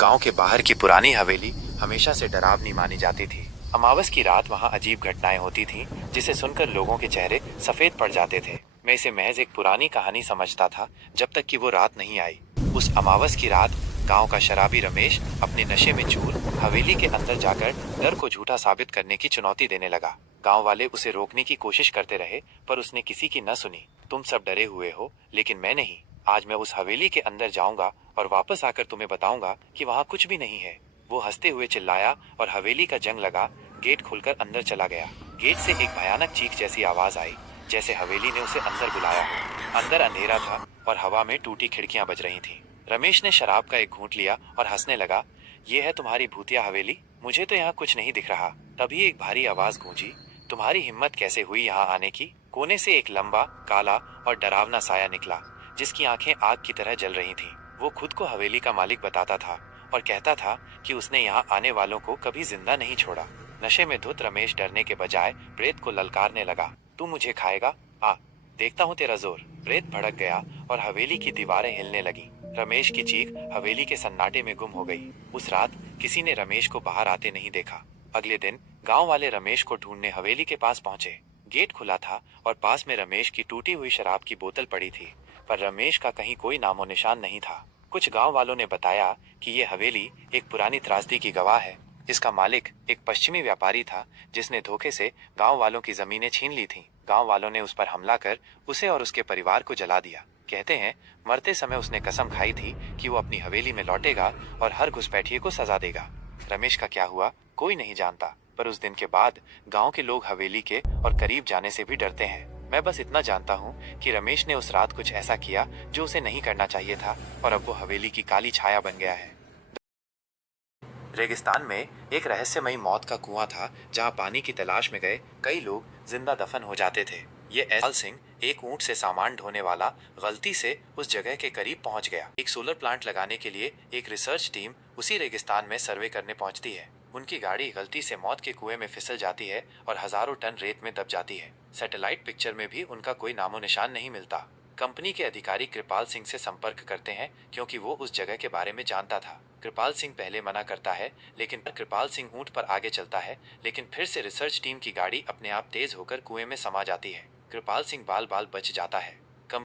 गांव के बाहर की पुरानी हवेली हमेशा से डरावनी मानी जाती थी। अमावस की रात वहां अजीब घटनाएं होती थीं, जिसे सुनकर लोगों के चेहरे सफेद पड़ जाते थे। मैं इसे महज एक पुरानी कहानी समझता था, जब तक कि वो रात नहीं आई। उस अमावस की रात गांव का शराबी रमेश अपने नशे में चूर हवेली के अंदर जाकर डर को झूठा साबित करने की चुनौती देने लगा। गांव वाले उसे रोकने की कोशिश करते रहे, पर उसने किसी की न सुनी। तुम सब डरे हुए हो, लेकिन मैं नहीं। आज मैं उस हवेली के अंदर जाऊंगा और वापस आकर तुम्हें बताऊंगा कि वहां कुछ भी नहीं है। वो हंसते हुए चिल्लाया और हवेली का जंग लगा। गेट खुलकर अंदर चला गया। गेट से एक भयानक चीख जैसी आवाज आई, जैसे हवेली ने उसे अंदर बुलाया हो। अंदर अंधेरा था और हवा में टूटी खिड़कियां बज रही थीं। रमेश ने शराब का एक घूंट लिया और हंसने लगा। ये है तुम्हारी भूतिया हवेली? मुझे तो यहाँ कुछ नहीं दिख रहा। तभी एक भारी आवाज गूंजी, तुम्हारी हिम्मत कैसे हुई यहाँ आने की? कोने से एक लंबा, काला और डरावना साया निकला, जिसकी आंखें आग की तरह जल रही थीं। वो खुद को हवेली का मालिक बताता था और कहता था कि उसने यहाँ आने वालों को कभी जिंदा नहीं छोड़ा। नशे में धुत रमेश डरने के बजाय प्रेत को ललकारने लगा, तू मुझे खाएगा? आ, देखता हूँ तेरा जोर। प्रेत भड़क गया और हवेली की दीवारें हिलने लगी। रमेश की चीख हवेली के सन्नाटे में गुम हो गई। उस रात किसी ने रमेश को बाहर आते नहीं देखा। अगले दिन गांव वाले रमेश को ढूंढने हवेली के पास पहुंचे। गेट खुला था और पास में रमेश की टूटी हुई शराब की बोतल पड़ी थी, पर रमेश का कहीं कोई नामो निशान नहीं था। कुछ गांव वालों ने बताया कि ये हवेली एक पुरानी त्रासदी की गवाह है। इसका मालिक एक पश्चिमी व्यापारी था, जिसने धोखे से गांव वालों की जमीनें छीन ली थीं। गांव वालों ने उस पर हमला कर उसे और उसके परिवार को जला दिया। कहते हैं मरते समय उसने कसम खाई थी कि वो अपनी हवेली में लौटेगा और हर घुसपैठिए को सजा देगा। रमेश का क्या हुआ कोई नहीं जानता, पर उस दिन के बाद गांव के लोग हवेली के और करीब जाने से भी डरते हैं। मैं बस इतना जानता हूँ कि रमेश ने उस रात कुछ ऐसा किया जो उसे नहीं करना चाहिए था, और अब वो हवेली की काली छाया बन गया है। रेगिस्तान में एक रहस्यमयी मौत का कुआं था, जहां पानी की तलाश में गए कई लोग जिंदा दफन हो जाते थे। ये एहसाल सिंह, एक ऊंट से सामान ढोने वाला, गलती से उस जगह के करीब पहुंच गया। एक सोलर प्लांट लगाने के लिए एक रिसर्च टीम उसी रेगिस्तान में सर्वे करने पहुंचती है। उनकी गाड़ी गलती से मौत के कुएं में फिसल जाती है और हजारों टन रेत में दब जाती है। सैटेलाइट पिक्चर में भी उनका कोई नामो निशान नहीं मिलता। कंपनी के अधिकारी कृपाल सिंह से संपर्क करते हैं, क्योंकि वो उस जगह के बारे में जानता था। कृपाल सिंह पहले मना करता है, लेकिन कृपाल सिंह ऊंट पर आगे चलता है, लेकिन फिर से रिसर्च टीम की गाड़ी अपने आप तेज होकर कुएं में समा जाती है। कृपाल सिंह बाल बाल बच जाता है।